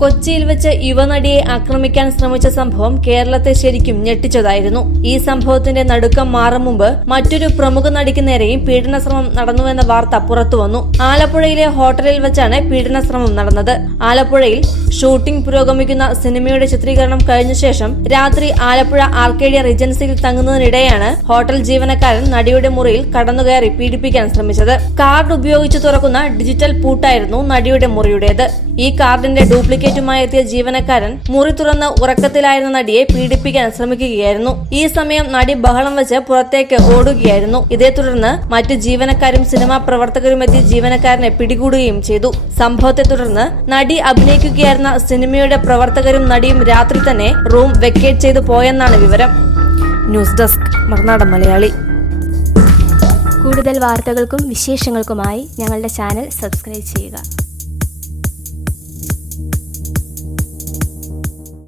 കൊച്ചിയിൽ വെച്ച് യുവനടിയെ ആക്രമിക്കാൻ ശ്രമിച്ച സംഭവം കേരളത്തെ ശരിക്കും ഞെട്ടിച്ചതായിരുന്നു. ഈ സംഭവത്തിന്റെ നടുക്കം മാറും മുമ്പ് മറ്റൊരു പ്രമുഖ നടിക്ക് നേരെയും പീഡനശ്രമം നടന്നുവെന്ന വാർത്ത പുറത്തുവന്നു. ആലപ്പുഴയിലെ ഹോട്ടലിൽ വെച്ചാണ് പീഡനശ്രമം നടന്നത്. ആലപ്പുഴയിൽ ഷൂട്ടിംഗ് പുരോഗമിക്കുന്ന സിനിമയുടെ ചിത്രീകരണം കഴിഞ്ഞ ശേഷം രാത്രി ആലപ്പുഴ ആർക്കേഡിയ റിജൻസിയിൽ തങ്ങുന്നതിനിടെയാണ് ഹോട്ടൽ ജീവനക്കാരൻ നടിയുടെ മുറിയിൽ കടന്നുകയറി പീഡിപ്പിക്കാൻ ശ്രമിച്ചത്. കാർഡ് ഉപയോഗിച്ച് തുറക്കുന്ന ഡിജിറ്റൽ പൂട്ടായിരുന്നു നടിയുടെ മുറിയുടേത്. ഈ കാർഡിന്റെ ഡ്യൂപ്ലിക്കേറ്റുമായി എത്തിയ ജീവനക്കാരൻ മുറി തുറന്ന് ഉറക്കത്തിലായിരുന്ന നടിയെ പീഡിപ്പിക്കാൻ ശ്രമിക്കുകയായിരുന്നു. ഈ സമയം നടി ബഹളം വെച്ച് പുറത്തേക്ക് ഓടുകയായിരുന്നു. ഇതേ തുടർന്ന് മറ്റു ജീവനക്കാരും സിനിമാ പ്രവർത്തകരും എത്തി ജീവനക്കാരനെ പിടികൂടുകയും ചെയ്തു. സംഭവത്തെ തുടർന്ന് നടി അഭിനയിക്കുകയായിരുന്ന സിനിമയുടെ പ്രവർത്തകരും നടിയും രാത്രി തന്നെ റൂം വെക്കേറ്റ് ചെയ്തു പോയെന്നാണ് വിവരം. News desk Marunadan Malayali. കൂടുതൽ വാർത്തകൾക്കും വിശേഷങ്ങൾക്കുമായി ഞങ്ങളുടെ ചാനൽ സബ്സ്ക്രൈബ് ചെയ്യുക.